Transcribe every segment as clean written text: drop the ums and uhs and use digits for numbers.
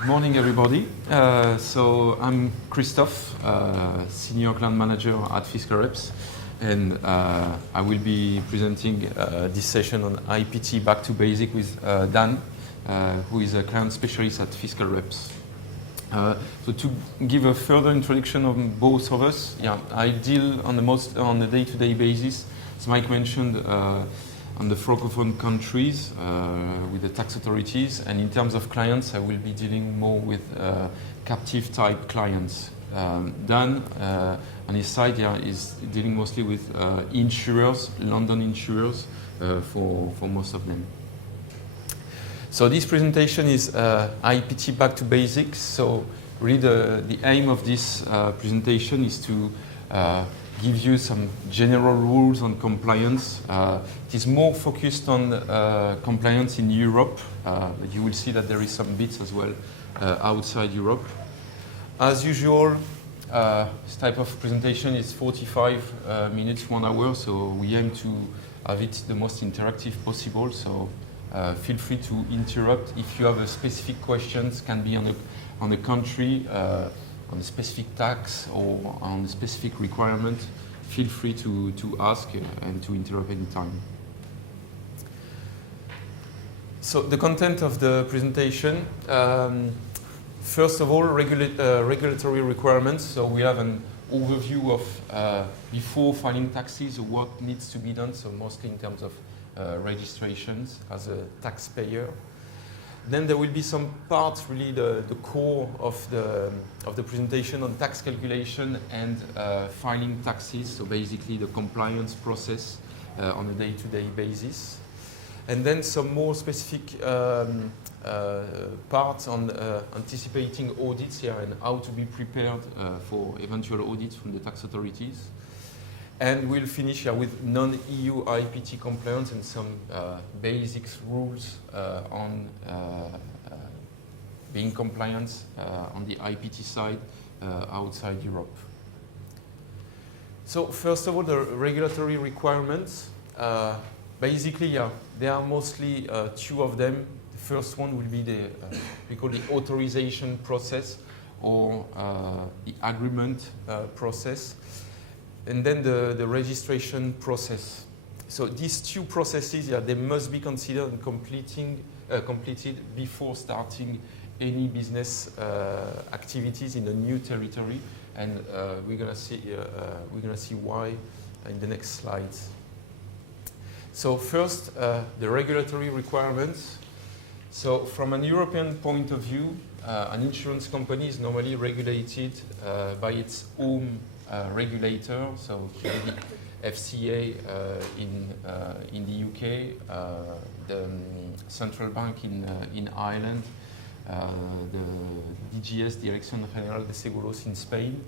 Good morning, everybody. So I'm Christophe, Senior Client Manager at Fiscal Reps, and I will be presenting this session on IPT Back to Basic with Dan, who is a client specialist at Fiscal Reps. So to give a further introduction on both of us, I deal on a day-to-day basis, as Mike mentioned, on the Francophone countries with the tax authorities, and in terms of clients, I will be dealing more with captive type clients. Dan, on his side, is dealing mostly with insurers, London insurers, for most of them. So this presentation is IPT Back to Basics. So really the aim of this presentation is to give you some general rules on compliance. It is more focused on compliance in Europe, but you will see that there is some bits as well outside Europe. As usual, this type of presentation is 45 minutes, 1 hour, so we aim to have it the most interactive possible. So feel free to interrupt if you have a specific questions, can be on a country, on a specific tax or on a specific requirement. Feel free to ask and to interrupt any time. So the content of the presentation, first of all, regulatory requirements. So we have an overview of before filing taxes, what needs to be done, so mostly in terms of registrations as a taxpayer. Then there will be some parts, really the core of the presentation on tax calculation and filing taxes, so basically the compliance process on a day-to-day basis. And then some more specific parts on anticipating audits here and how to be prepared for eventual audits from the tax authorities. And we'll finish here with non-EU IPT compliance and some basics rules on being compliant on the IPT side outside Europe. So first of all, the regulatory requirements. Basically, there are mostly two of them. The first one will be we call the authorization process or the agreement process. And then the registration process. So these two processes, they must be considered and completed before starting any business activities in a new territory, and we're gonna see why in the next slides. So first, the regulatory requirements. So from an European point of view, an insurance company is normally regulated by its own regulator, so here the FCA in the UK, the Central Bank in Ireland, the DGS, Dirección General de Seguros in Spain.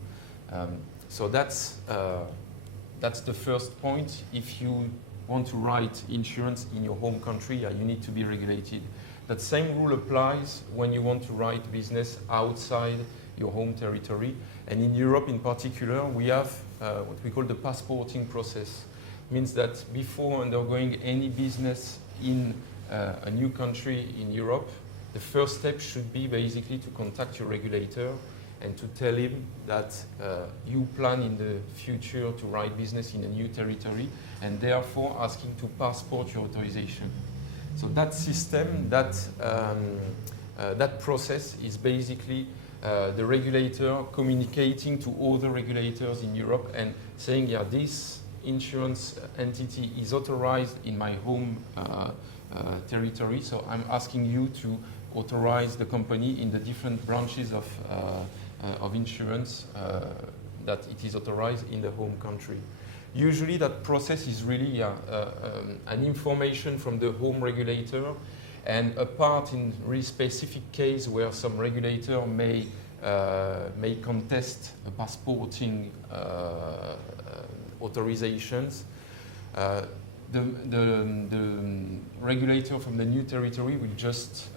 So that's the first point. If you want to write insurance in your home country, you need to be regulated. That same rule applies when you want to write business outside your home territory. And in Europe in particular, we have what we call the passporting process. It means that before undergoing any business in a new country in Europe, the first step should be basically to contact your regulator and to tell him that you plan in the future to write business in a new territory, and therefore asking to passport your authorization. So that system, that process is basically the regulator communicating to other regulators in Europe and saying, this insurance entity is authorized in my home territory, so I'm asking you to authorize the company in the different branches of insurance that it is authorized in the home country. Usually that process is really an information from the home regulator, and a part in really specific case where some regulator may contest passporting authorizations. The regulator from the new territory will just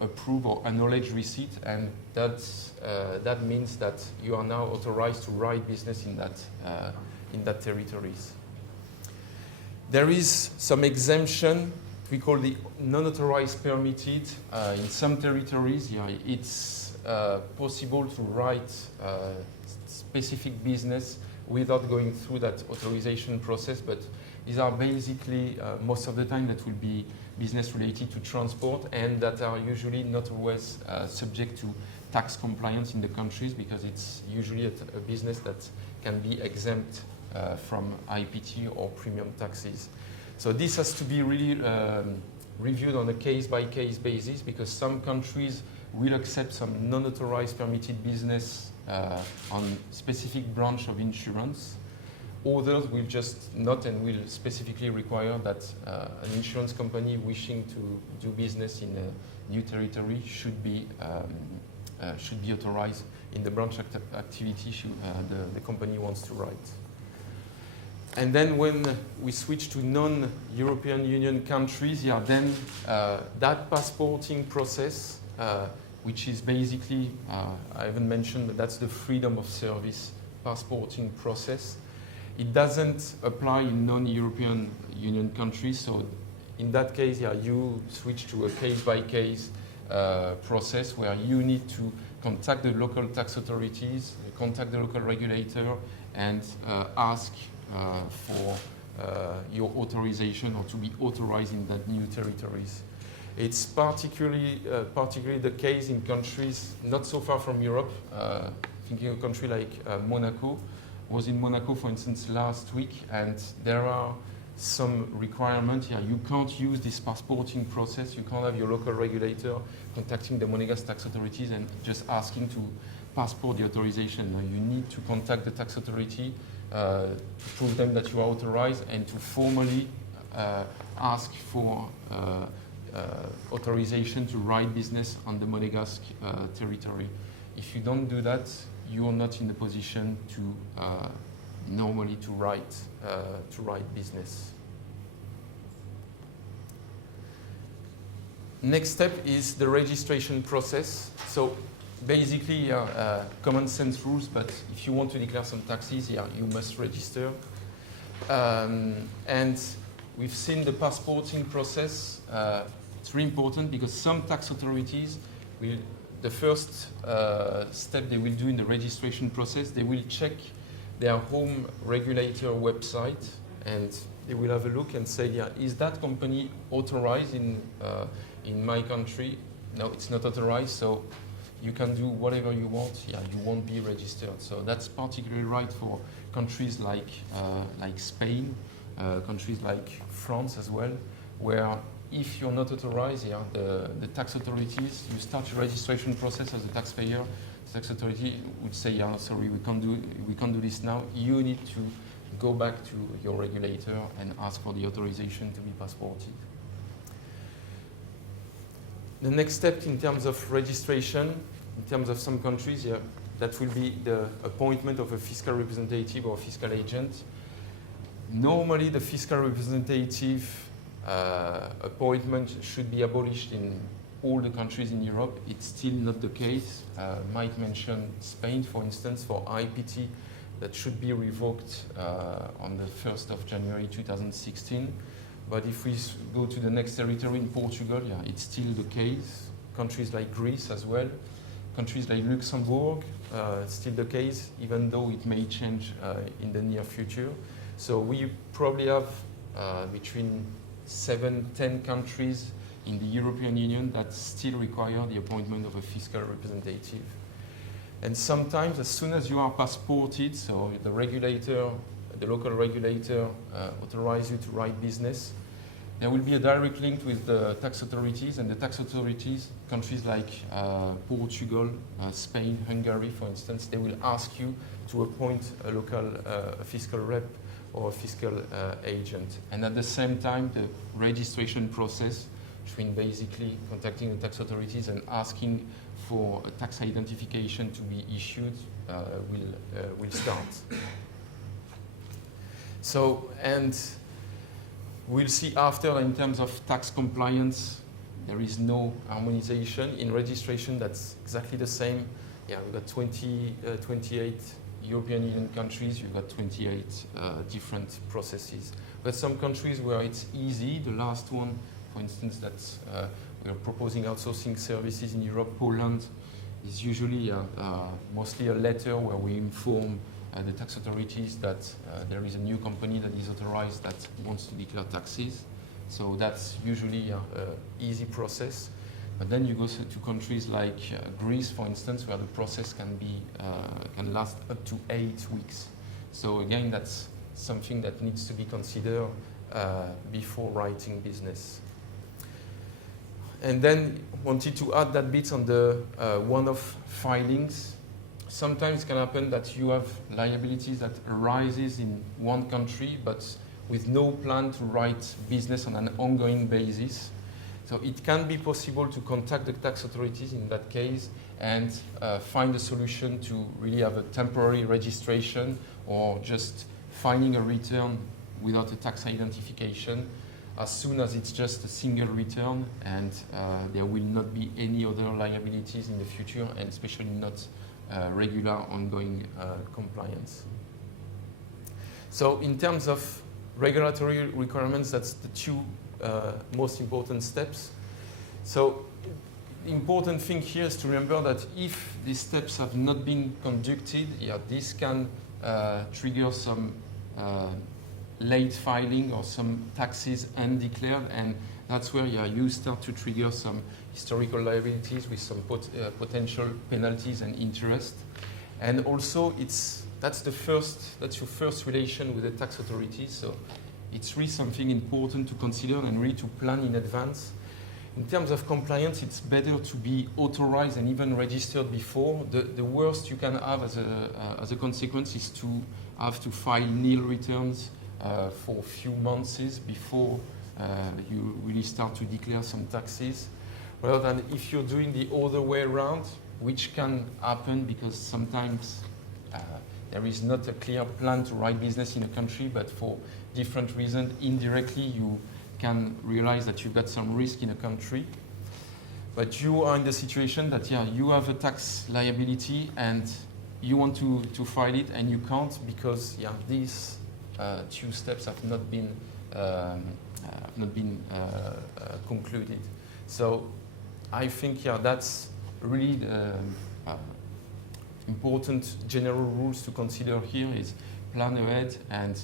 approve or acknowledge receipt, and that means that you are now authorized to write business in that territories. There is some exemption we call the non-authorized permitted. In some territories, yeah, it's possible to write specific business without going through that authorization process, but these are basically, most of the time, that will be business related to transport and that are usually not always subject to tax compliance in the countries, because it's usually a business that can be exempt from IPT or premium taxes. So this has to be really reviewed on a case-by-case basis, because some countries will accept some non-authorized permitted business on specific branch of insurance. Others will just not and will specifically require that an insurance company wishing to do business in a new territory should be authorized in the branch activity the company wants to write. And then when we switch to non-European Union countries, yeah, then that passporting process, which is basically, I haven't mentioned, but that's the freedom of service passporting process. It doesn't apply in non-European Union countries, so in that case, yeah, you switch to a case-by-case process where you need to contact the local tax authorities, contact the local regulator, and ask for your authorization or to be authorized in that new territories. It's particularly the case in countries not so far from Europe. Thinking of a country like Monaco. Was in Monaco, for instance, last week, and there are some requirements. Yeah, you can't use this passporting process. You can't have your local regulator contacting the Monegasque tax authorities and just asking to passport the authorization. Now, you need to contact the tax authority to prove them that you are authorized and to formally ask for authorization to write business on the Monegasque territory. If you don't do that, you are not in the position to normally to write business. Next step is the registration process. So basically, common sense rules, but if you want to declare some taxes, yeah, you must register. And we've seen the passporting process. It's really important because some tax authorities will. The first step they will do in the registration process, they will check their home regulator website and they will have a look and say, yeah, is that company authorized in my country? No, it's not authorized, so you can do whatever you want. Yeah, you won't be registered. So that's particularly right for countries like Spain, countries like France as well, where if you're not authorized, yeah, the tax authorities, you start your registration process as a taxpayer, the tax authority would say, yeah, sorry, we can't do this now. You need to go back to your regulator and ask for the authorization to be passported. The next step in terms of registration, in terms of some countries, yeah, that will be the appointment of a fiscal representative or fiscal agent. Normally, the fiscal representative appointment should be abolished in all the countries in Europe. It's still not the case. Mike mentioned Spain, for instance, for IPT, that should be revoked on the 1st of January 2016. But if we go to the next territory in Portugal, yeah, it's still the case. Countries like Greece as well. Countries like Luxembourg, it's still the case, even though it may change in the near future. So we probably have between 7-10 countries in the European Union that still require the appointment of a fiscal representative. And sometimes, as soon as you are passported, so the regulator, the local regulator authorizes you to write business, there will be a direct link with the tax authorities, and the tax authorities, countries like Portugal, Spain, Hungary, for instance, they will ask you to appoint a local fiscal rep or a fiscal agent. And at the same time, the registration process, between basically contacting the tax authorities and asking for a tax identification to be issued, will start. So, and we'll see after, in terms of tax compliance, there is no harmonization. In registration, that's exactly the same. Yeah, we've got 28 European Union countries, you've got 28 different processes. But some countries where it's easy, the last one for instance, that we are proposing outsourcing services in Europe. Poland is usually mostly a letter where we inform the tax authorities that there is a new company that is authorized that wants to declare taxes. So that's usually an easy process. But then you go to countries like Greece, for instance, where the process can last up to 8 weeks. So again, that's something that needs to be considered before writing business. And then wanted to add that bit on the one-off filings. Sometimes it can happen that you have liabilities that arises in one country, but with no plan to write business on an ongoing basis. So it can be possible to contact the tax authorities in that case and find a solution to really have a temporary registration or just filing a return without a tax identification as soon as it's just a single return and there will not be any other liabilities in the future, and especially not regular ongoing compliance. So in terms of regulatory requirements, that's the two most important steps. So the important thing here is to remember that if these steps have not been conducted, this can trigger some late filing or some taxes undeclared, and that's where you start to trigger some historical liabilities with some potential penalties and interest. And also, that's your first relation with the tax authorities. So it's really something important to consider and really to plan in advance. In terms of compliance, it's better to be authorized and even registered before. The worst you can have as a consequence is to have to file nil returns for a few months before you really start to declare some taxes, rather than if you're doing the other way around, which can happen because sometimes there is not a clear plan to write business in a country, but for different reasons, indirectly you can realize that you've got some risk in a country. But you are in the situation that you have a tax liability and you want to file it and you can't because these two steps have not been concluded. So I think that's really the important general rules to consider here is plan ahead and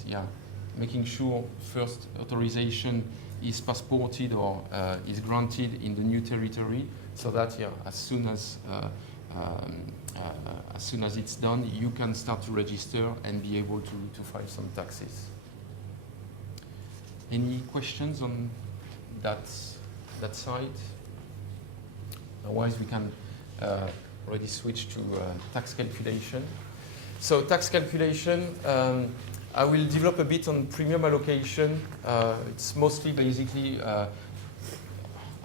making sure first authorization is passported or is granted in the new territory, so that as soon as it's done, you can start to register and be able to file some taxes. Any questions on that side? Otherwise, we can already switch to tax calculation. So tax calculation, I will develop a bit on premium allocation. It's mostly basically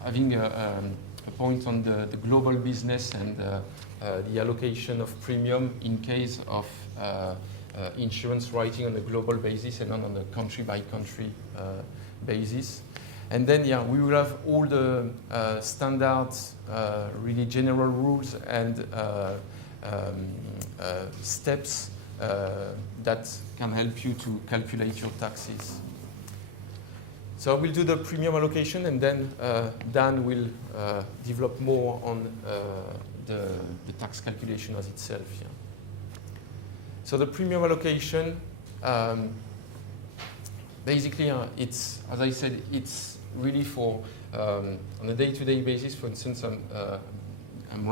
having a point on the global business and the allocation of premium in case of insurance writing on a global basis and not on a country-by-country basis. And then, we will have all the standards, really general rules and steps that can help you to calculate your taxes. So I will do the premium allocation, and then Dan will develop more on the tax calculation as itself. So the premium allocation, basically, it's, as I said, it's really for on a day-to-day basis. For instance, I'm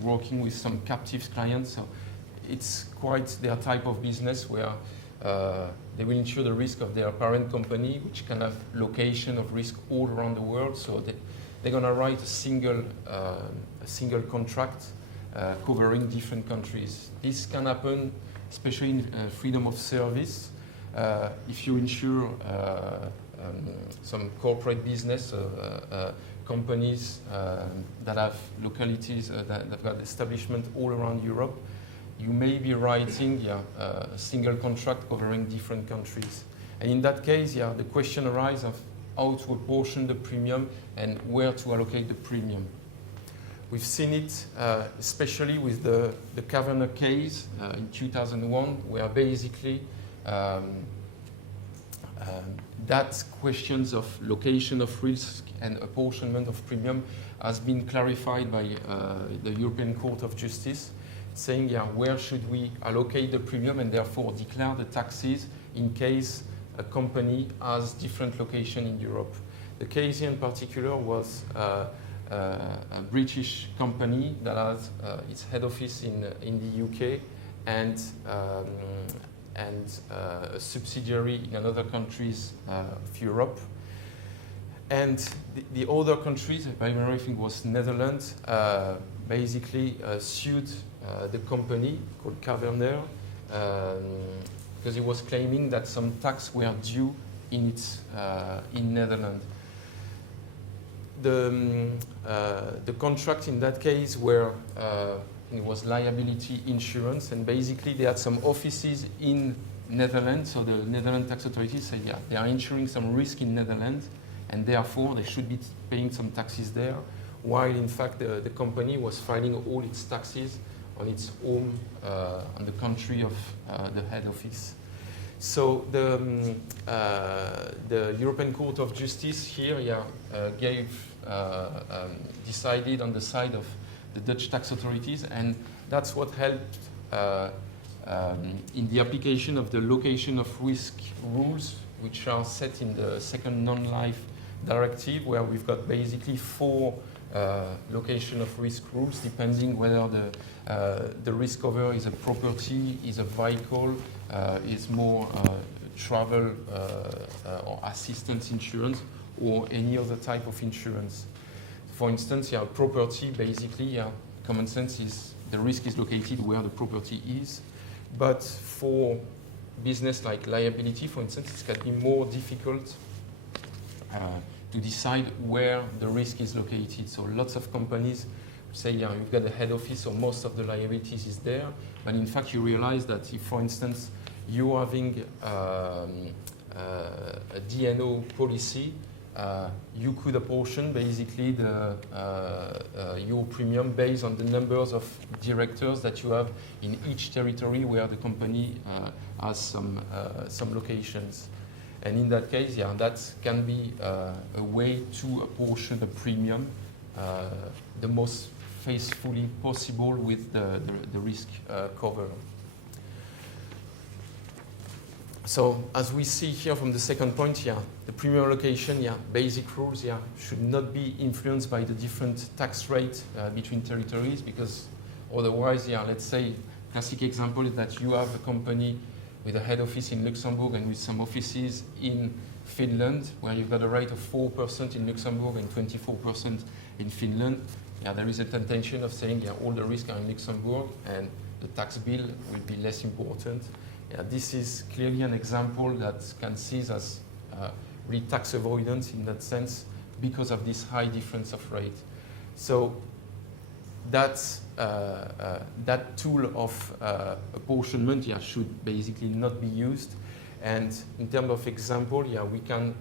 working with some captive clients. So it's quite their type of business where they will insure the risk of their parent company, which can have location of risk all around the world. So they're going to write a single contract covering different countries. This can happen, especially in freedom of service. If you insure some corporate business companies that have localities, that have got establishment all around Europe, you may be writing a single contract covering different countries. And in that case, the question arises of how to apportion the premium and where to allocate the premium. We've seen it especially with the Kavanagh case in 2001, where basically that questions of location of risk and apportionment of premium has been clarified by the European Court of Justice, saying, yeah, where should we allocate the premium and therefore declare the taxes in case a company has different location in Europe. The case here in particular was a British company that has its head office in the UK and a subsidiary in another countries of Europe. And the other countries, if I remember, I think it was Netherlands, basically sued the company called Caverner because it was claiming that some tax were due in Netherlands. The contract in that case were it was liability insurance, and basically they had some offices in Netherlands, so the Netherlands tax authorities say, yeah, they are insuring some risk in Netherlands, and therefore they should be paying some taxes there, while in fact the company was filing all its taxes on its home, on the country of the head office. So the European Court of Justice here, yeah, decided on the side of the Dutch tax authorities, and that's what helped in the application of the location of risk rules, which are set in the second non-life directive, where we've got basically 4 location of risk rules, depending whether the risk cover is a property, is a vehicle, is more travel or assistance insurance, or any other type of insurance. For instance, yeah, property, basically, yeah, common sense is the risk is located where the property is. But for business like liability, for instance, it's going to be more difficult to decide where the risk is located. So lots of companies say, yeah, you've got a head office, so most of the liabilities is there. But in fact, you realize that if, for instance, you're having a D&O policy, you could apportion basically your premium based on the numbers of directors that you have in each territory where the company has some locations. And in that case, yeah, that can be a way to apportion the premium the most faithfully possible with the risk cover. So as we see here from the second point, yeah, the premium allocation, yeah, basic rules, yeah, should not be influenced by the different tax rates between territories, because otherwise, yeah, let's say, classic example is that you have a company with a head office in Luxembourg and with some offices in Finland, where you've got a rate of 4% in Luxembourg and 24% in Finland. Yeah, there is a temptation of saying, yeah, all the risks are in Luxembourg and the tax bill will be less important. Yeah, this is clearly an example that can see as really tax avoidance in that sense because of this high difference of rate. So that tool of apportionment, yeah, should basically not be used. And in terms of example, yeah, we can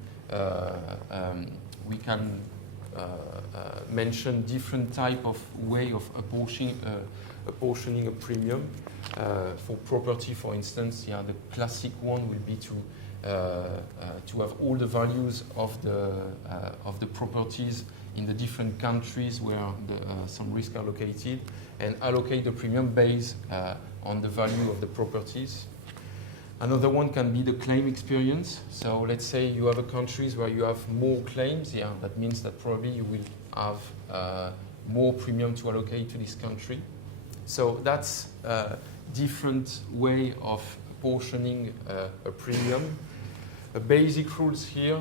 mention different type of way of apportioning a premium. For property, for instance, yeah, the classic one will be to have all the values of the properties in the different countries where some risks are located, and allocate the premium based on the value of the properties. Another one can be the claim experience. So let's say you have a countries where you have more claims. Yeah, that means that probably you will have more premium to allocate to this country. So that's a different way of apportioning a premium. Basic rules here,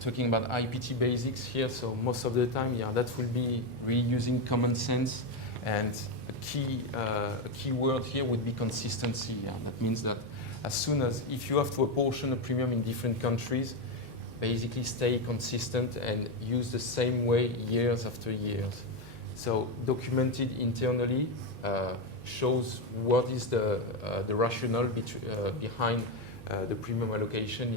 talking about IPT basics here, so most of the time, yeah, that will be really using common sense, and a key word here would be consistency. Yeah? That means that as soon as, if you have to apportion a premium in different countries, basically stay consistent and use the same way years after years. So documented internally shows what is the rationale behind the premium allocation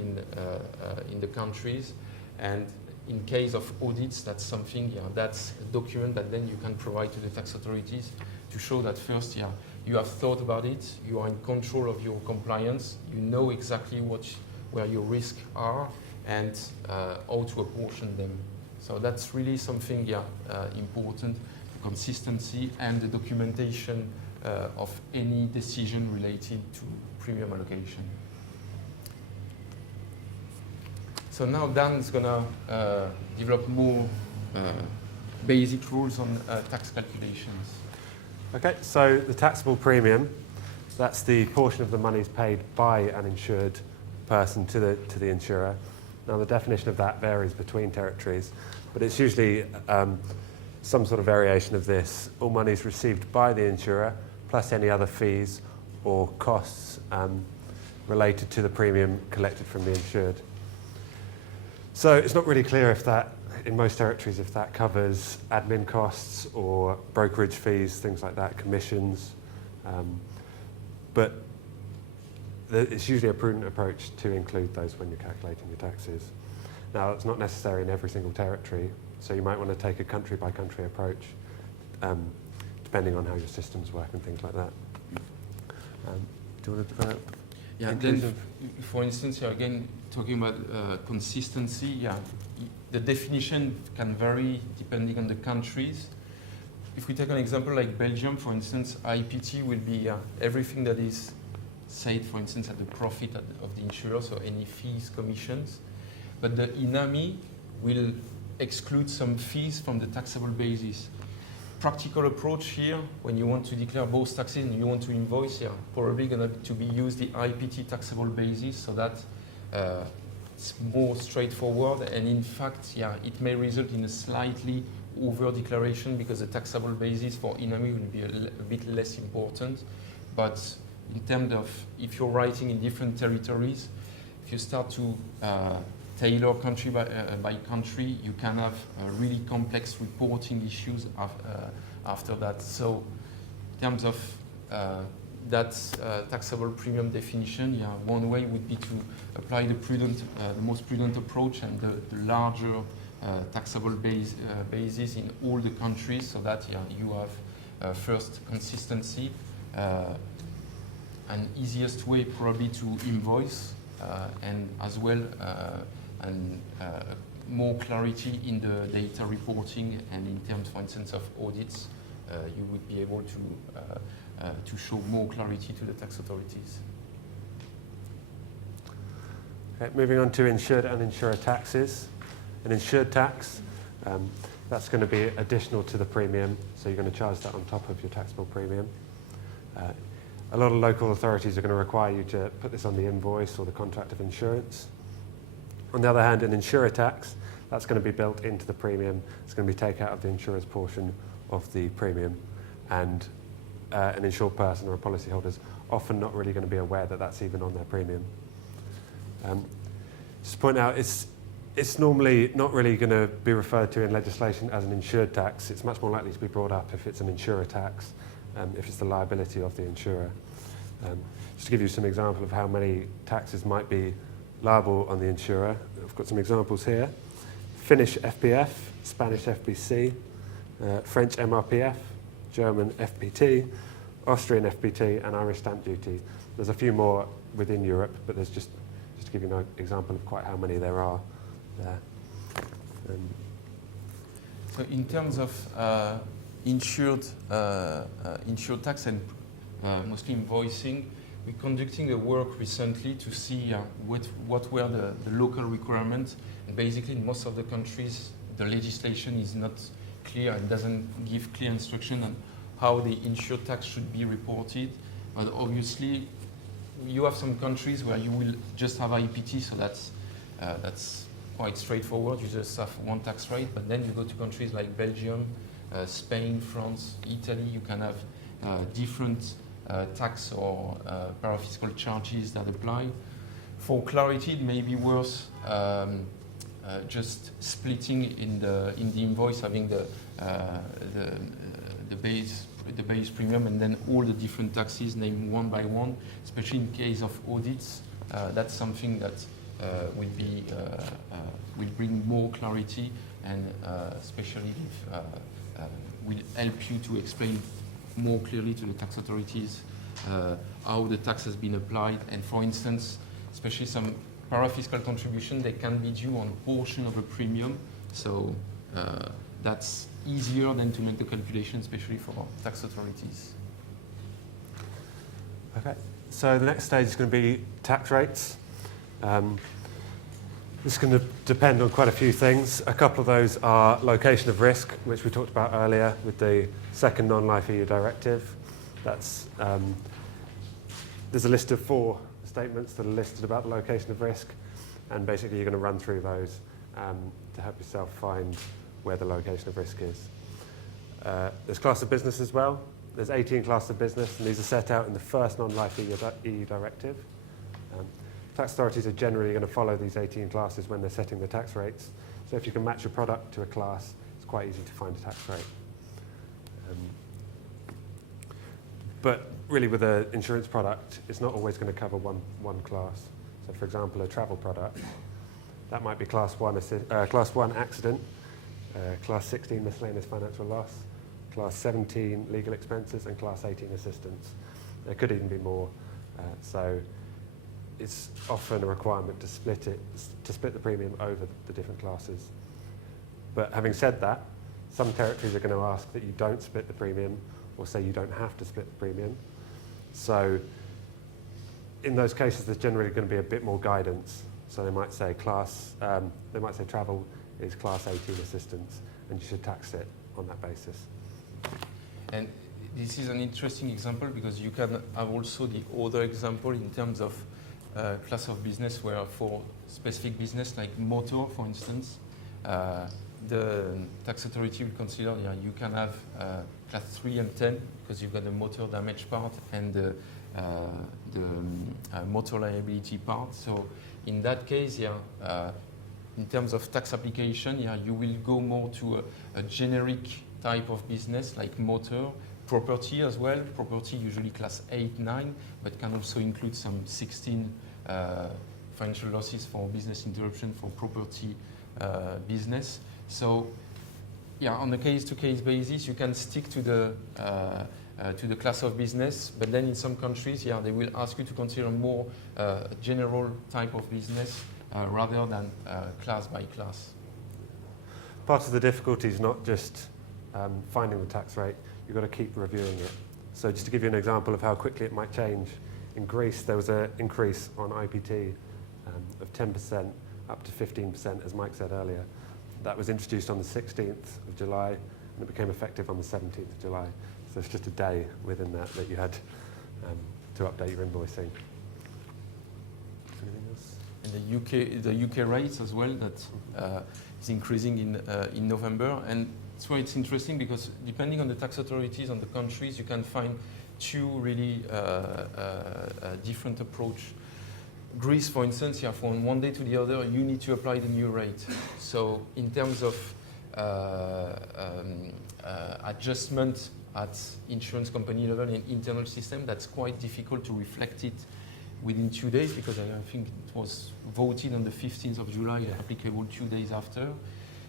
in the countries, and in case of audits, that's something, yeah, that's a document that then you can provide to the tax authorities to show that first, yeah, you have thought about it, you are in control of your compliance, you know exactly where your risks are, and how to apportion them. So that's really something, important, consistency and the documentation of any decision related to premium allocation. So now Dan is going to develop more basic rules on tax calculations. Okay, so the taxable premium, that's the portion of the monies paid by an insured person to the insurer. Now the definition of that varies between territories, but it's usually some sort of variation of this. All monies received by the insurer, plus any other fees or costs related to the premium collected from the insured. So it's not really clear if that, in most territories, if that covers admin costs or brokerage fees, things like that, commissions. But it's usually a prudent approach to include those when you're calculating your taxes. Now, it's not necessary in every single territory, so you might want to take a country-by-country approach, depending on how your systems work and things like that. Do you want to develop? Yeah, then, for instance, again, talking about consistency, the definition can vary depending on the countries. If we take an example like Belgium, for instance, IPT will be everything that is said, for instance, at the profit of the insurer, so any fees, commissions. But the INAMI will exclude some fees from the taxable basis. Practical approach here, when you want to declare both taxes and you want to invoice, probably going to be used the IPT taxable basis, so that it's more straightforward. And in fact, it may result in a slightly over declaration because the taxable basis for INAMI will be a bit less important. But in terms of if you're writing in different territories, if you start to tailor country by country, you can have really complex reporting issues after that. So in terms of that taxable premium definition, one way would be to apply the most prudent approach and the larger taxable basis in all the countries, so that you have first consistency, and easiest way probably to invoice, and as well more clarity in the data reporting, and in terms, for instance, of audits, you would be able to show more clarity to the tax authorities. Okay, moving on to insured and insurer taxes. An insured tax, that's going to be additional to the premium, so you're going to charge that on top of your taxable premium. A lot of local authorities are going to require you to put this on the invoice or the contract of insurance. On the other hand, an insurer tax, that's going to be built into the premium. It's going to be taken out of the insurer's portion of the premium, and an insured person or a policyholder is often not really going to be aware that that's even on their premium. Just to point out, it's normally not really going to be referred to in legislation as an insured tax. It's much more likely to be brought up if it's an insurer tax, if it's the liability of the insurer. Just to give you some example of how many taxes might be liable on the insurer, I've got some examples here. Finnish FPF, Spanish FBC, French MRPF, German FPT, Austrian FPT, and Irish stamp duty. There's a few more within Europe, but there's just to give you an example of quite how many there are there. So in terms of insured tax and mostly invoicing, we're conducting a work recently to see what were the local requirements. And basically, in most of the countries, the legislation is not clear and doesn't give clear instruction on how the insured tax should be reported. But obviously, you have some countries where you will just have IPT, so that's quite straightforward. You just have one tax rate. But then you go to countries like Belgium, Spain, France, Italy. You can have different tax or parafiscal charges that apply. For clarity, it may be worth just splitting in the invoice, having the base premium, and then all the different taxes named one by one. Especially in case of audits, that's something that will bring more clarity, and especially will help you to explain more clearly to the tax authorities how the tax has been applied. And for instance, especially some parafiscal contribution, they can be due on a portion of a premium. So that's easier than to make the calculation, especially for tax authorities. Okay, so the next stage is going to be tax rates. This is going to depend on quite a few things. A couple of those are location of risk, which we talked about earlier with the second non-life EU directive. That's, there's a list of 4 statements that are listed about the location of risk, and basically you're going to run through those to help yourself find where the location of risk is. There's class of business as well. There's 18 classes of business, and these are set out in the first non-life EU directive. Tax authorities are generally going to follow these 18 classes when they're setting the tax rates. So if you can match a product to a class, it's quite easy to find a tax rate. But really with an insurance product, it's not always going to cover one class. So for example, a travel product, that might be class 1 accident, class 16 miscellaneous financial loss, class 17 legal expenses, and class 18 assistance. There could even be more. So it's often a requirement to split the premium over the different classes. But having said that, some territories are going to ask that you don't split the premium, or say you don't have to split the premium. So in those cases, there's generally going to be a bit more guidance. So they might say travel is class 18 assistance, and you should tax it on that basis. And this is an interesting example because you can have also the other example in terms of class of business where for specific business like motor, for instance, the tax authority will consider you can have class 3 and 10 because you've got the motor damage part and the motor liability part. So in that case, in terms of tax application, you will go more to a generic type of business like motor, property as well. Property usually class 8, 9, but can also include some 16 financial losses for business interruption for property business. So, on a case-to-case basis, you can stick to the class of business, but then in some countries, they will ask you to consider more general type of business rather than class by class. Part of the difficulty is not just finding the tax rate, you've got to keep reviewing it. So just to give you an example of how quickly it might change, in Greece there was an increase on IPT of 10% up to 15%, as Mike said earlier. That was introduced on the 16th of July, and it became effective on the 17th of July. So it's just a day within that you had to update your invoicing. Anything else? And the UK rates as well, that is increasing in November. And that's why it's interesting because depending on the tax authorities on the countries, you can find 2 really different approach. Greece, for instance, from one day to the other, you need to apply the new rate. So in terms of adjustment at insurance company level and internal system, that's quite difficult to reflect it within 2 days because I think it was voted on the 15th of July, applicable 2 days after.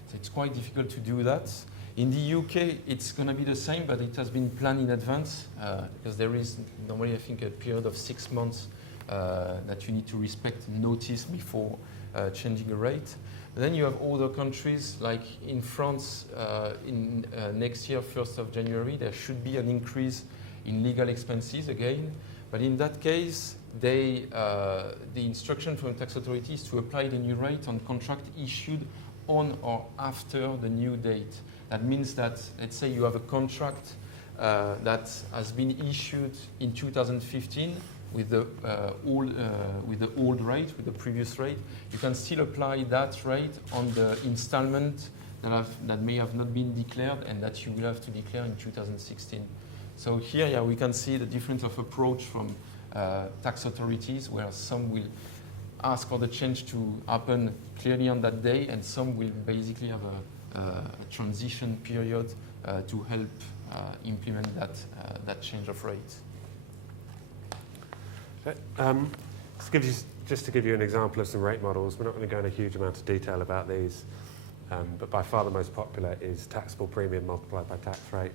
So it's quite difficult to do that. In the UK, it's going to be the same, but it has been planned in advance because there is normally, I think, a period of 6 months that you need to respect notice before changing a rate. Then you have other countries, like in France, in next year, 1st of January, there should be an increase in legal expenses again. But in that case, the instruction from the tax authority is to apply the new rate on contract issued on or after the new date. That means that, let's say you have a contract that has been issued in 2015 with the old rate, with the previous rate, you can still apply that rate on the installment that may have not been declared and that you will have to declare in 2016. So here, we can see the difference of approach from tax authorities, where some will ask for the change to happen clearly on that day, and some will basically have a transition period to help implement that change of rate. Okay. Just to give you an example of some rate models, we're not going to go into a huge amount of detail about these, but by far the most popular is taxable premium multiplied by tax rate.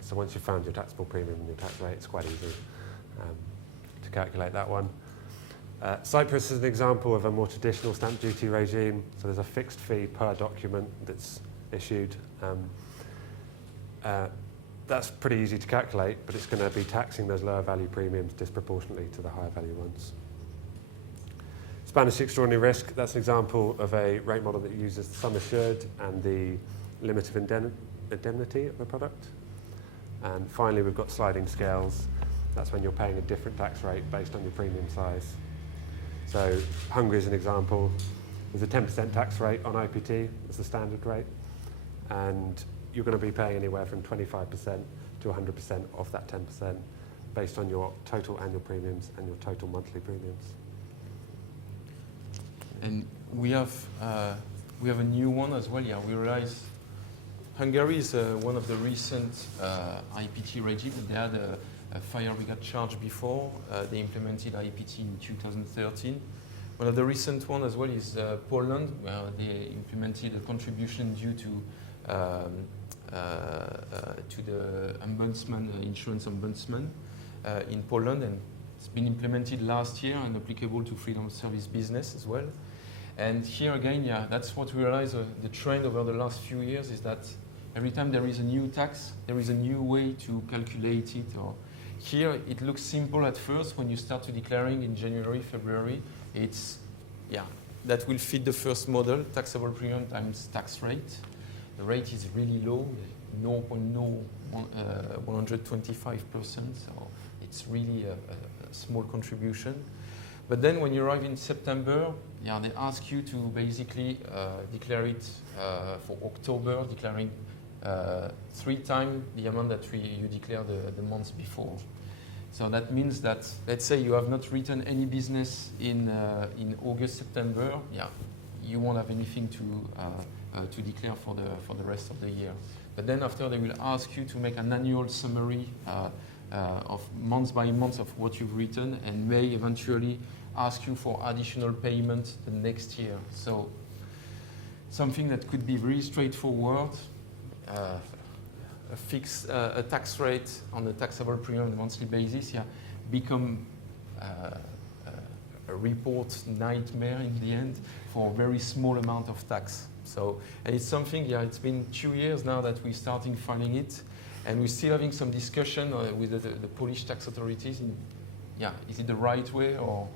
So once you've found your taxable premium and your tax rate, it's quite easy to calculate that one. Cyprus is an example of a more traditional stamp duty regime. So there's a fixed fee per document that's issued. That's pretty easy to calculate, but it's going to be taxing those lower value premiums disproportionately to the higher value ones. Spanish extraordinary risk, that's an example of a rate model that uses the sum assured and the limit of indemnity of the product. And finally, we've got sliding scales. That's when you're paying a different tax rate based on your premium size. So Hungary is an example. There's a 10% tax rate on IPT as the standard rate. And you're going to be paying anywhere from 25% to 100% of that 10% based on your total annual premiums and your total monthly premiums. And we have a new one as well. Yeah, we realize Hungary is one of the recent IPT regimes. They had a fire brigade charge before. They implemented IPT in 2013. One of the recent ones as well is Poland, where they implemented a contribution due to the ombudsman, insurance ombudsman in Poland, and it's been implemented last year and applicable to freedom of service business as well. And here again, yeah, that's what we realize the trend over the last few years is that every time there is a new tax, there is a new way to calculate it. Or here, it looks simple at first when you start to declaring in January, February. It's, yeah, that will fit the first model, taxable premium times tax rate. The rate is really low, 125%, so it's really a small contribution. But then when you arrive in September, yeah, they ask you to basically declare it for October, declaring 3 times the amount that you declare the months before. So that means that, let's say you have not written any business in August, September, yeah, you won't have anything to declare for the rest of the year. But then after they will ask you to make an annual summary of month by month of what you've written and may eventually ask you for additional payment the next year. So something that could be very straightforward, a tax rate on the taxable premium on a monthly basis, yeah, become a report nightmare in the end for a very small amount of tax. So, and it's something, yeah, it's been 2 years now that we're starting filing it, and we're still having some discussion with the Polish tax authorities. Yeah, is it the right way, or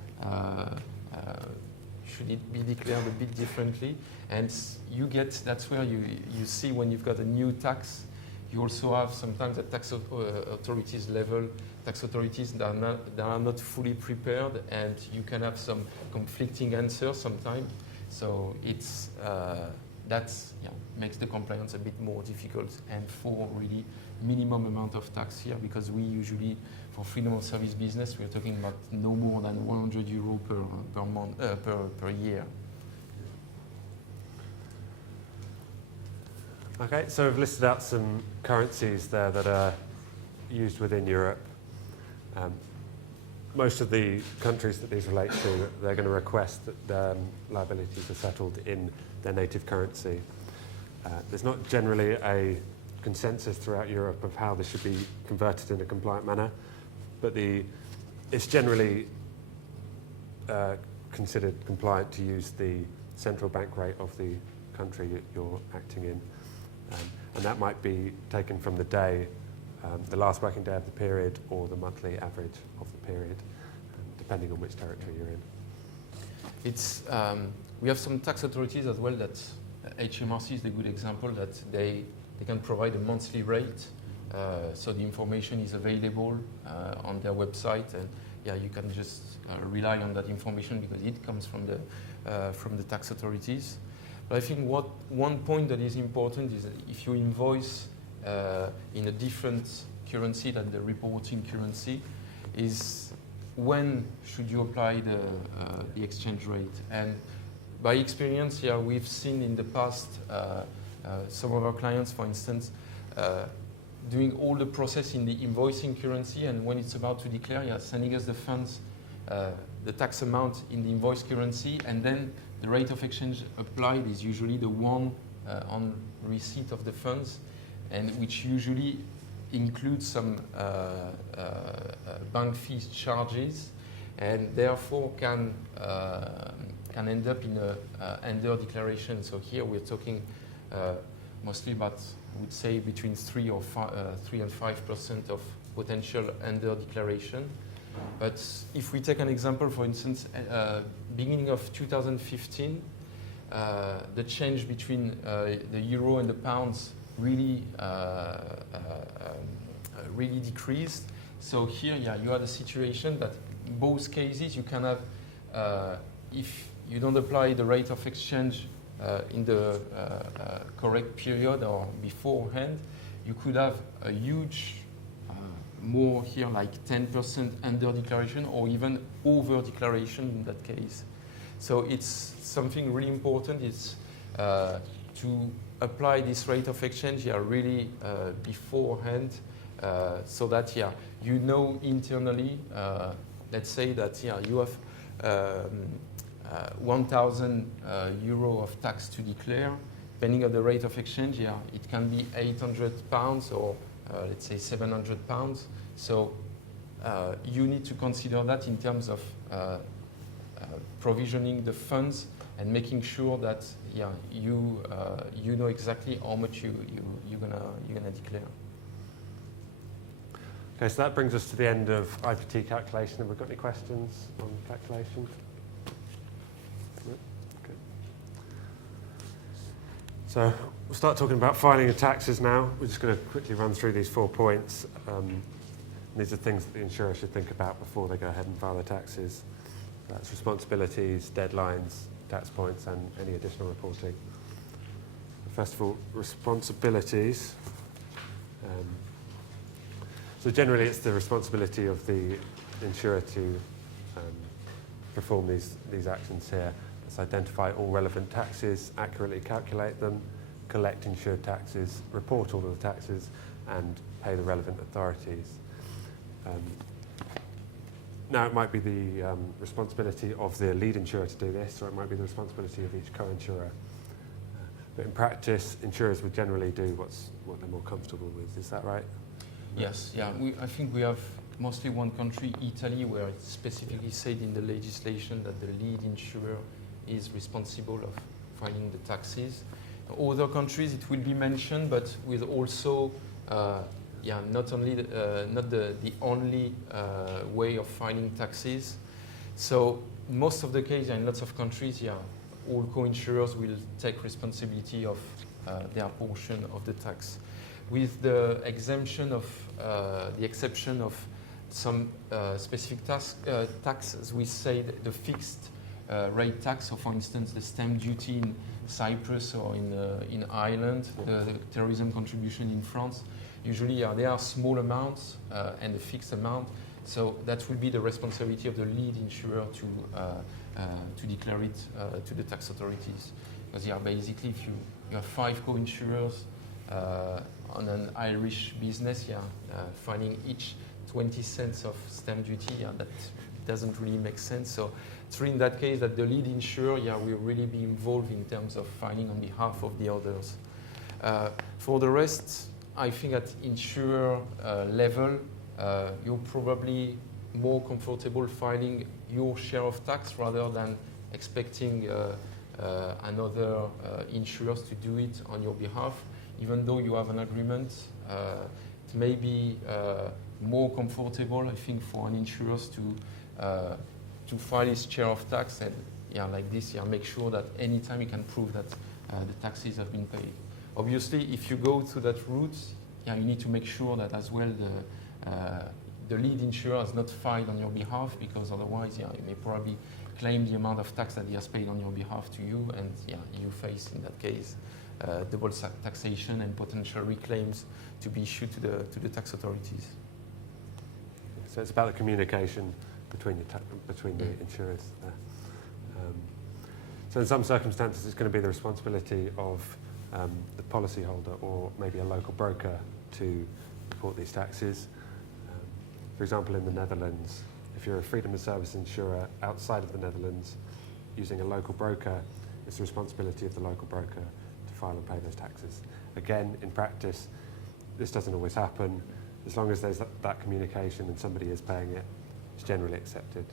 should it be declared a bit differently? And that's where you see when you've got a new tax, you also have sometimes at tax authorities level, tax authorities that are not fully prepared, and you can have some conflicting answers sometimes. So it's makes the compliance a bit more difficult, and for really minimum amount of tax here, because we usually, for freedom of service business, we're talking about no more than €100 per month per year. Okay, so we've listed out some currencies there that are used within Europe. Most of the countries that these relate to, they're going to request that their liabilities are settled in their native currency. There's not generally a consensus throughout Europe of how this should be converted in a compliant manner, but it's generally considered compliant to use the central bank rate of the country you're acting in. And that might be taken from the day, the last working day of the period, or the monthly average of the period, depending on which territory you're in. We have some tax authorities as well that HMRC is the good example, that they can provide a monthly rate, so the information is available on their website, and yeah, you can just rely on that information because it comes from the tax authorities. But I think one point that is important is that if you invoice in a different currency than the reporting currency, is when should you apply the exchange rate? And by experience, yeah, we've seen in the past some of our clients, for instance, doing all the process in the invoicing currency, and when it's about to declare, yeah, sending us the funds, the tax amount in the invoice currency, and then the rate of exchange applied is usually the one on receipt of the funds, and which usually includes some bank fees charges. and therefore can end up in a under declaration. So here we're talking mostly about, I would say, between 3 and 5% of potential under declaration. But if we take an example, for instance, beginning of 2015, the change between the euro and the pounds really really decreased. So here, you have a situation that in both cases you can have, if you don't apply the rate of exchange in the correct period or beforehand, you could have a huge, more here like 10% under declaration or even over declaration in that case. So it's something really important. It's to apply this rate of exchange really beforehand, so that you know internally. Let's say that you have 1,000 euro of tax to declare. Depending on the rate of exchange, it can be 800 pounds or let's say 700 pounds. So you need to consider that in terms of provisioning the funds and making sure that you know exactly how much you're gonna declare. Okay, so that brings us to the end of IPT calculation. Have we got any questions on calculation? No? Okay. So we'll start talking about filing of taxes now. We're just going to quickly run through these 4 points. These are things that the insurer should think about before they go ahead and file their taxes. That's responsibilities, deadlines, tax points, and any additional reporting. First of all, responsibilities. So generally it's the responsibility of the insurer to perform these actions here. Let's identify all relevant taxes, accurately calculate them, collect insured taxes, report all of the taxes, and pay the relevant authorities. Now it might be the responsibility of the lead insurer to do this, or it might be the responsibility of each co-insurer. But in practice, insurers would generally do what they're more comfortable with. Is that right? Yes, I think we have mostly one country, Italy, where it's specifically said in the legislation that the lead insurer is responsible of filing the taxes. Other countries it will be mentioned, but with also not the only way of filing taxes. So most of the case, in lots of countries, all co-insurers will take responsibility of their portion of the tax, with the exemption of the exception of some specific taxes. We say the fixed rate tax. So, for instance, the stamp duty in Cyprus or in Ireland, the terrorism contribution in France. Usually, there are small amounts and a fixed amount. So that will be the responsibility of the lead insurer to declare it to the tax authorities. Because basically, if you have 5 co-insurers on an Irish business, filing each 20 cents of stamp duty, that doesn't really make sense. So it's really in that case that the lead insurer, will really be involved in terms of filing on behalf of the others. For the rest, I think at insurer level, you're probably more comfortable filing your share of tax rather than expecting another insurers to do it on your behalf. Even though you have an agreement, it may be more comfortable, I think, for an insurer to file his share of tax and like this, make sure that anytime you can prove that the taxes have been paid. Obviously, if you go to that route, you need to make sure that as well the lead insurer has not filed on your behalf, because otherwise, you may probably claim the amount of tax that he has paid on your behalf to you, and you face in that case double taxation and potential reclaims to be issued to the tax authorities. So it's about the communication between the insurers there. So in some circumstances, it's going to be the responsibility of the policyholder or maybe a local broker to report these taxes. For example, in the Netherlands, if you're a freedom of service insurer outside of the Netherlands, using a local broker, it's the responsibility of the local broker to file and pay those taxes. Again, in practice, this doesn't always happen. As long as there's that communication and somebody is paying it, it's generally accepted.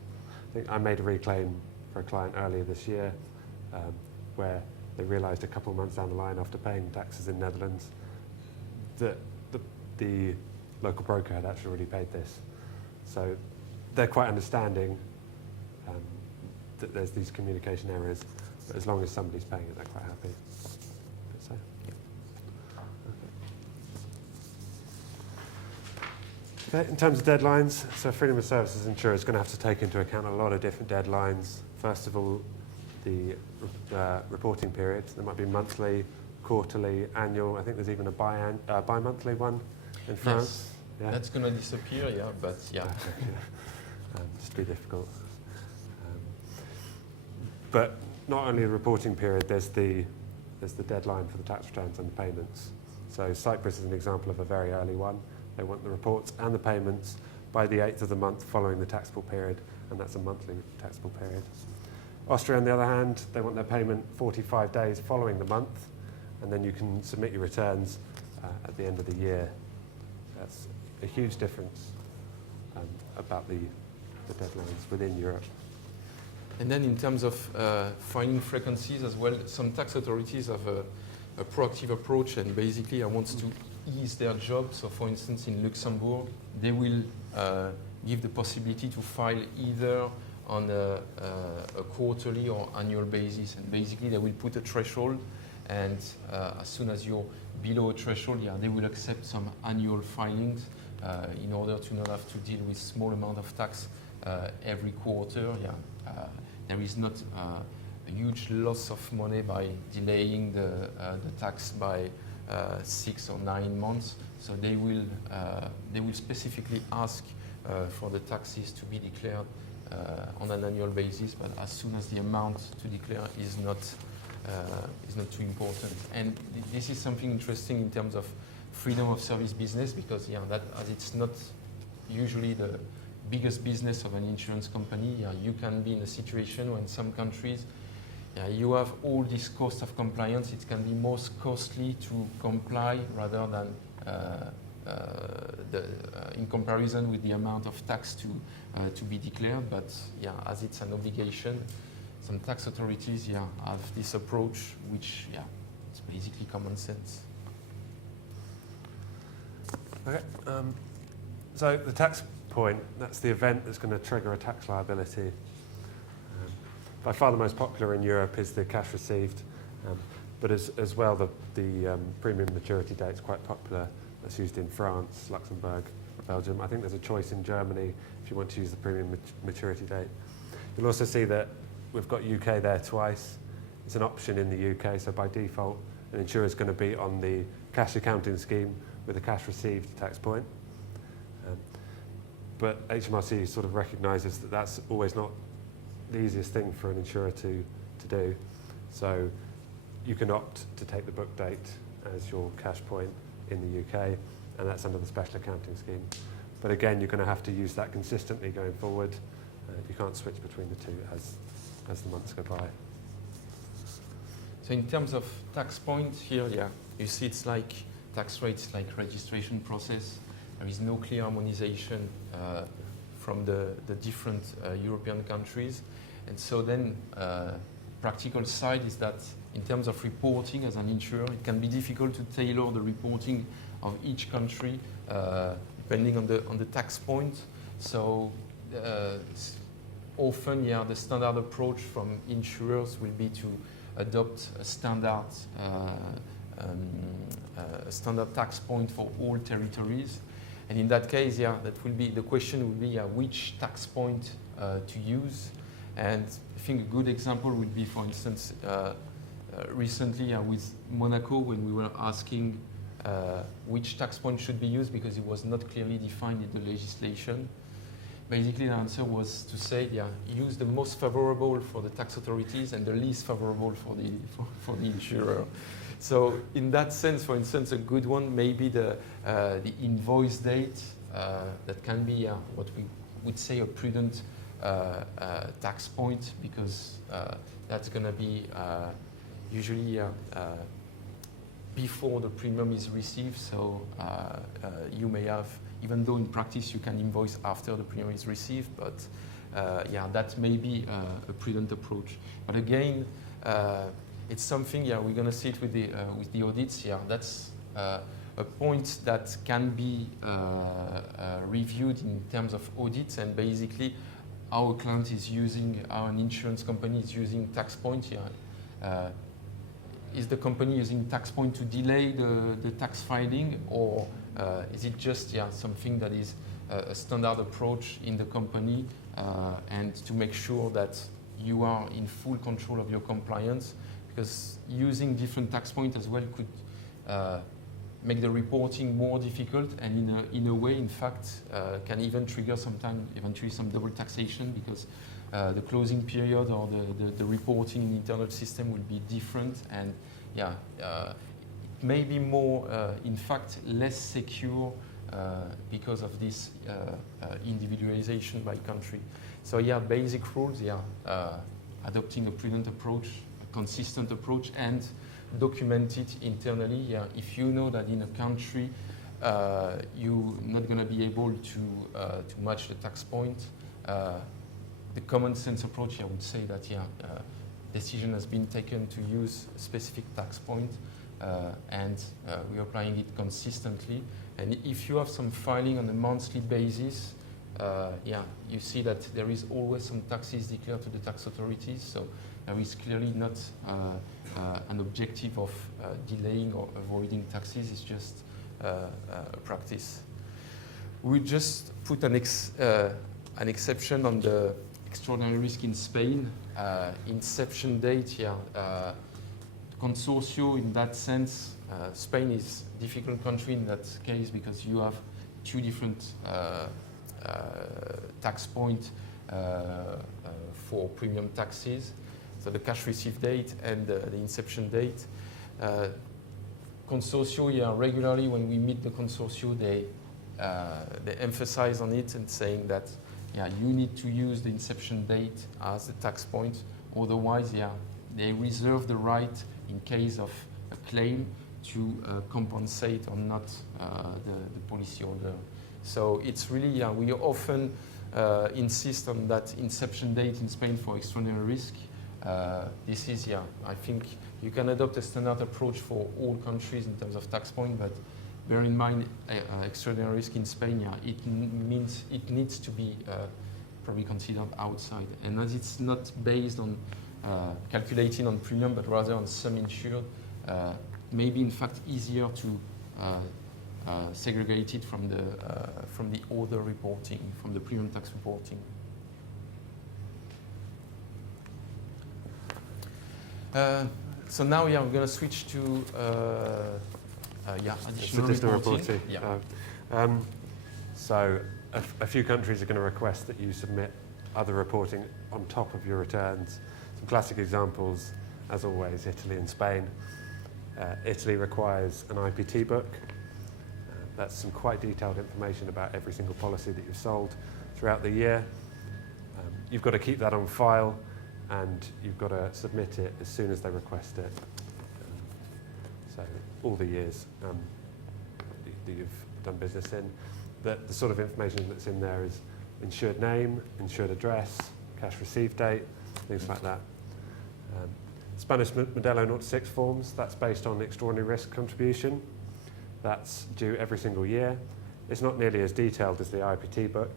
think I made a reclaim for a client earlier this year where they realised a couple of months down the line after paying taxes in Netherlands that the local broker had actually already paid this. So they're quite understanding that there's these communication errors, but as long as somebody's paying it, they're quite happy. So, yeah. Okay, in terms of deadlines, so freedom of services insurer is going to have to take into account a lot of different deadlines. First of all, the reporting periods. There might be monthly, quarterly, annual. I think there's even a bi-monthly one in France. Yes. Yeah. That's going to disappear, yeah, but yeah. Just be difficult. But not only the reporting period, there's the deadline for the tax returns and the payments. So Cyprus is an example of a very early one. They want the reports and the payments by the 8th of the month following the taxable period, and that's a monthly taxable period. Austria, on the other hand, they want their payment 45 days following the month, and then you can submit your returns at the end of the year. That's a huge difference about the deadlines within Europe. And then in terms of filing frequencies as well, some tax authorities have a proactive approach and basically want to ease their job. So for instance, in Luxembourg, they will give the possibility to file either on a quarterly or annual basis. And basically they will put a threshold, and as soon as you're below a threshold, they will accept some annual filings in order to not have to deal with small amount of tax every quarter. There is not a huge loss of money by delaying the tax by 6 or 9 months. So they will specifically ask for the taxes to be declared on an annual basis, but as soon as the amount to declare is not too important. And this is something interesting in terms of freedom of service business, because that, as it's not usually the biggest business of an insurance company, you can be in a situation where in some countries you have all this cost of compliance. It can be most costly to comply rather than in comparison with the amount of tax to be declared. But as it's an obligation, some tax authorities have this approach, which it's basically common sense. Okay. So the tax point, that's the event that's going to trigger a tax liability. By far the most popular in Europe is the cash received, but as well the premium maturity date is quite popular. That's used in France, Luxembourg, Belgium. I think there's a choice in Germany if you want to use the premium maturity date. You'll also see that we've got UK there twice. It's an option in the UK, so by default an insurer is going to be on the cash accounting scheme with a cash received tax point. But HMRC sort of recognises that that's always not the easiest thing for an insurer to do. So you can opt to take the book date as your cash point in the UK, and that's under the special accounting scheme. But again, you're going to have to use that consistently going forward. You can't switch between the two as the months go by. So in terms of tax point here, you see it's like tax rates, like registration process. There is no clear harmonization from the different European countries. And so then practical side is that in terms of reporting as an insurer, it can be difficult to tailor the reporting of each country depending on the tax point. So often, the standard approach from insurers will be to adopt a standard tax point for all territories. And in that case, that will be the question will be which tax point to use. And I think a good example would be, for instance, recently with Monaco, when we were asking which tax point should be used because it was not clearly defined in the legislation. Basically, the answer was to say, use the most favorable for the tax authorities and the least favorable for the insurer. So in that sense, for instance, a good one may be the invoice date. That can be what we would say a prudent tax point, because that's going to be usually before the premium is received. So you may have, even though in practice you can invoice after the premium is received, but yeah, that may be a prudent approach. But again, it's something, yeah, we're going to see it with the audits. Yeah, that's a point that can be reviewed in terms of audits, and basically our client is using, our insurance company is using tax point. Yeah, is the company using tax point to delay the tax filing, or is it just, yeah, something that is a standard approach in the company, and to make sure that you are in full control of your compliance, because using different tax points as well could make the reporting more difficult, and in a way, in fact, can even trigger sometimes eventually some double taxation, because the closing period or the reporting in the internal system will be different, and yeah, it may be more, in fact, less secure because of this individualization by country. So yeah, basic rules, yeah, adopting a prudent approach, a consistent approach, and document it internally. Yeah, if you know that in a country you're not going to be able to match the tax point, the common sense approach, I would say that, yeah, decision has been taken to use a specific tax point, and we're applying it consistently. And if you have some filing on a monthly basis, yeah, you see that there is always some taxes declared to the tax authorities. So there is clearly not an objective of delaying or avoiding taxes. It's just a practice. We just put an exception on the extraordinary risk in Spain. Inception date, yeah. Consortio, in that sense, Spain is a difficult country in that case, because you have two different tax points for premium taxes. So the cash receipt date and the inception date. Consortio, yeah, regularly when we meet the consortio, they emphasize on it and saying that, yeah, you need to use the inception date as the tax point. Otherwise, yeah, they reserve the right in case of a claim to compensate or not the policyholder. So it's really, yeah, we often insist on that inception date in Spain for extraordinary risk. This is, yeah, I think you can adopt a standard approach for all countries in terms of tax point, but bear in mind extraordinary risk in Spain, yeah, it means it needs to be probably considered outside. And as it's not based on calculating on premium, but rather on sum insured, maybe in fact easier to segregate it from the other reporting, from the premium tax reporting. So now, yeah, we're going to switch to additional reporting. Yeah. So a few countries are going to request that you submit other reporting on top of your returns. Some classic examples, as always, Italy and Spain. Italy requires an IPT book. That's some quite detailed information about every single policy that you've sold throughout the year. You've got to keep that on file, and you've got to submit it as soon as they request it. So all the years that you've done business in. The sort of information that's in there is insured name, insured address, cash received date, things like that. Spanish Modelo 06 forms, that's based on extraordinary risk contribution. That's due every single year. It's not nearly as detailed as the IPT book,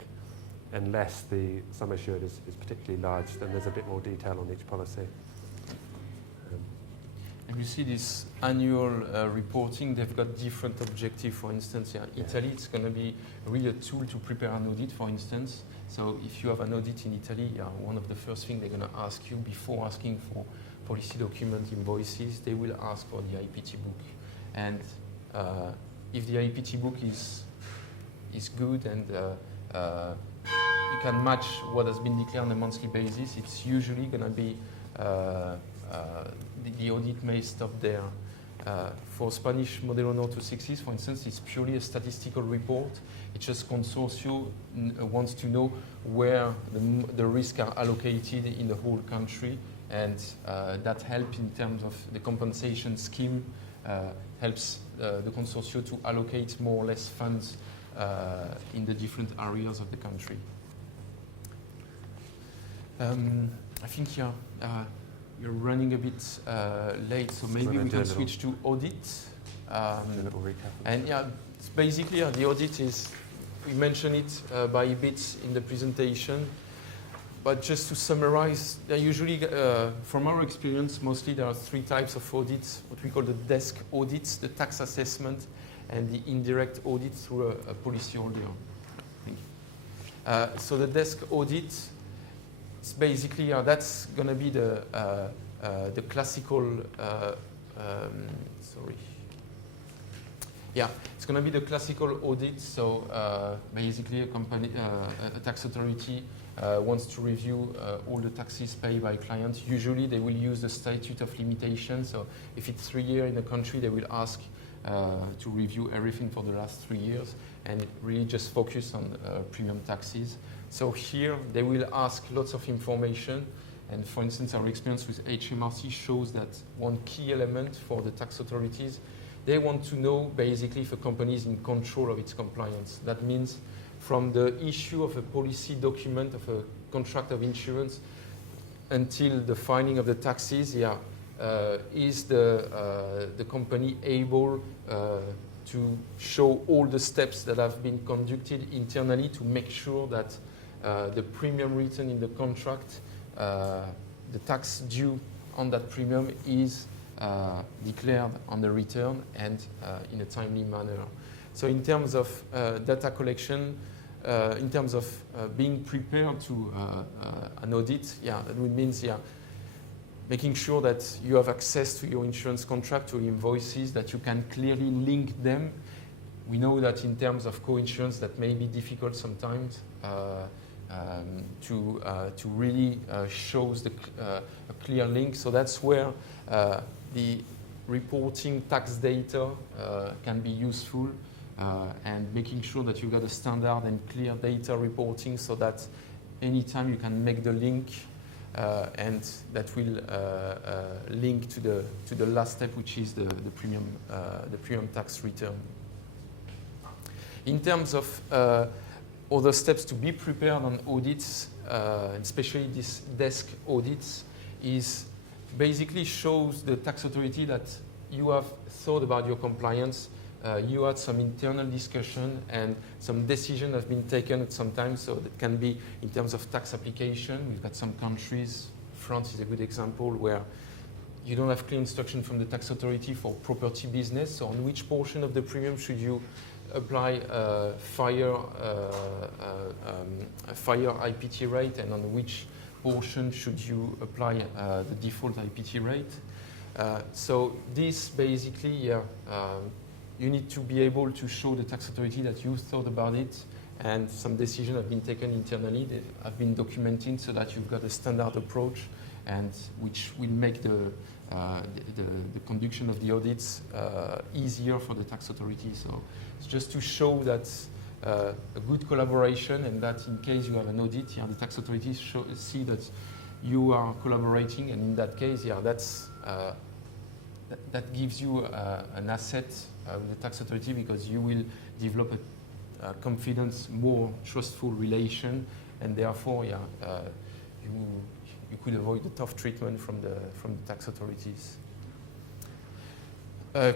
unless the sum assured is particularly large, then there's a bit more detail on each policy. And you see this annual reporting, they've got different objectives. For instance, yeah, Italy, it's going to be really a tool to prepare an audit, for instance. So if you have an audit in Italy, yeah, one of the first things they're going to ask you before asking for policy document invoices, they will ask for the IPT book. And if the IPT book is good and you can match what has been declared on a monthly basis, it's usually going to be the audit may stop there. For Spanish Modelo 026s, for instance, it's purely a statistical report. It's just Consortio wants to know where the risks are allocated in the whole country, and that helps in terms of the compensation scheme, helps the Consortio to allocate more or less funds in the different areas of the country. I think you're running a bit late, so maybe we can switch to audit. A little recap. And yeah, it's basically the audit is, we mentioned it by bits in the presentation, but just to summarize, usually from our experience, mostly there are three types of audits, what we call the desk audits, the tax assessment, and the indirect audit through a policyholder. So the desk audit, it's basically, that's going to be the classical, sorry. Yeah, it's going to be the classical audit. So basically, a tax authority wants to review all the taxes paid by clients. Usually, they will use the statute of limitations. So if it's 3 years in a country, they will ask to review everything for the last 3 years and really just focus on premium taxes. So here, they will ask lots of information. And for instance, our experience with HMRC shows that one key element for the tax authorities, they want to know basically if a company is in control of its compliance. That means from the issue of a policy document, of a contract of insurance, until the filing of the taxes, is the company able to show all the steps that have been conducted internally to make sure that the premium written in the contract, the tax due on that premium is declared on the return and in a timely manner. So in terms of data collection, in terms of being prepared to an audit, that means making sure that you have access to your insurance contract, to invoices, that you can clearly link them. We know that in terms of co-insurance, that may be difficult sometimes to really shows a clear link. So that's where the reporting tax data can be useful, and making sure that you got a standard and clear data reporting so that anytime you can make the link, and that will link to the last step, which is the premium tax return. In terms of other steps to be prepared on audits, especially these desk audits, is basically shows the tax authority that you have thought about your compliance, you had some internal discussion and some decision have been taken at some time. So that can be in terms of tax application. We've got some countries, France is a good example, where you don't have clear instruction from the tax authority for property business. So on which portion of the premium should you apply fire IPT rate, and on which portion should you apply the default IPT rate. So this basically, you need to be able to show the tax authority that you thought about it, and some decisions have been taken internally, they have been documented so that you've got a standard approach, and which will make the conduction of the audits easier for the tax authority. So it's just to show that a good collaboration, and that in case you have an audit, the tax authorities see that you are collaborating, and in that case, that gives you an asset with the tax authority, because you will develop a confidence, more trustful relation, and therefore, you could avoid the tough treatment from the tax authorities.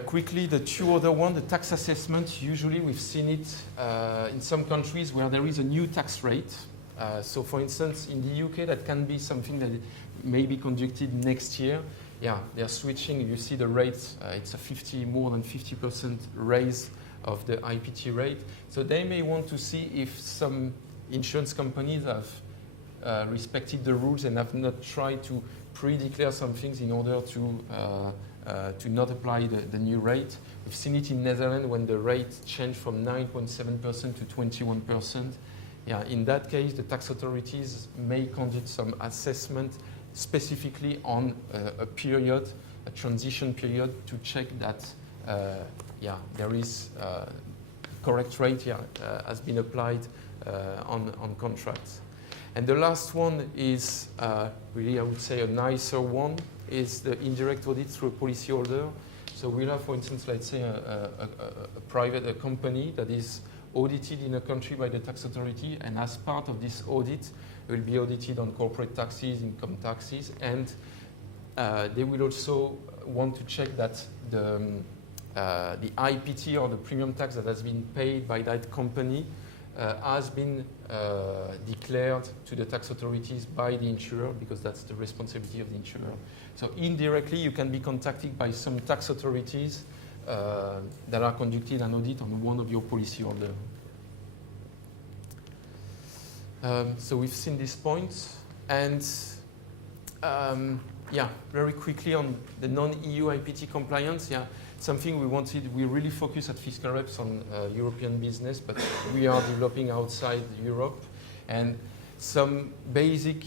Quickly, the two other ones, the tax assessment. Usually, we've seen it in some countries where there is a new tax rate. So, for instance, in the UK, that can be something that may be conducted next year. They're switching. You see the rates. It's a more than 50% raise of the IPT rate. So they may want to see if some insurance companies have respected the rules and have not tried to pre-declare some things in order to not apply the new rate. We've seen it in Netherlands when the rate changed from 9.7% to 21%. In that case, the tax authorities may conduct some assessment specifically on a period, a transition period, to check that there is correct rate has been applied on contracts. And the last one is really, I would say, a nicer one, is the indirect audit through a policyholder. So we'll have, for instance, let's say a company that is audited in a country by the tax authority, and as part of this audit, it will be audited on corporate taxes, income taxes, and they will also want to check that the IPT or the premium tax that has been paid by that company has been declared to the tax authorities by the insurer, because that's the responsibility of the insurer. So indirectly, you can be contacted by some tax authorities that are conducting an audit on one of your policy holder. So we've seen this point, and yeah, very quickly on the non-EU IPT compliance. Yeah, something we really focus at Fiscal Reps on European business, but we are developing outside Europe. And some basic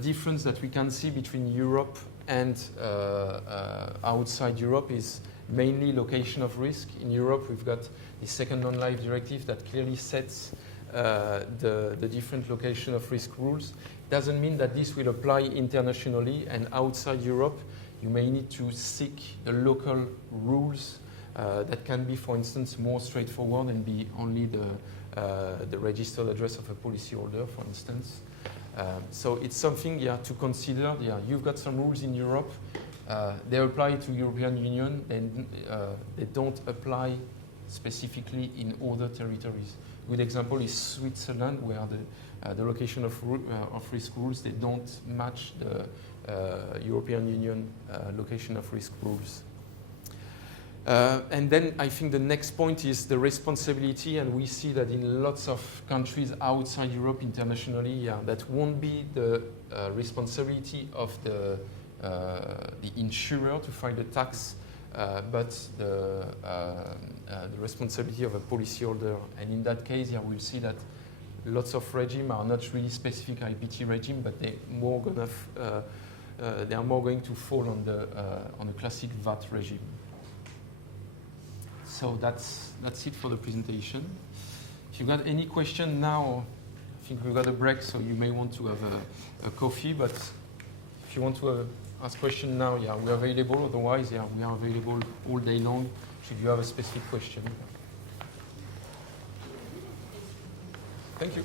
difference that we can see between Europe and outside Europe is mainly location of risk. In Europe, we've got the second non-life directive that clearly sets the different location of risk rules. Doesn't mean that this will apply internationally, and outside Europe, you may need to seek the local rules that can be, for instance, more straightforward and be only the registered address of a policyholder, for instance. So it's something, yeah, to consider. Yeah, you've got some rules in Europe. They apply to European Union, and they don't apply specifically in other territories. A good example is Switzerland, where the location of risk rules, they don't match the European Union location of risk rules. And then I think the next point is the responsibility, and we see that in lots of countries outside Europe internationally, yeah, that won't be the responsibility of the insurer to file the tax, but the responsibility of a policyholder. And in that case, yeah, we'll see that lots of regimes are not really specific IPT regime, but they are more going to fall on the classic VAT regime. So that's it for the presentation. If you got any question now, I think we've got a break, so you may want to have a coffee. But if you want to ask question now, yeah, we're available. Otherwise, yeah, we are available all day long should you have a specific question. Thank you.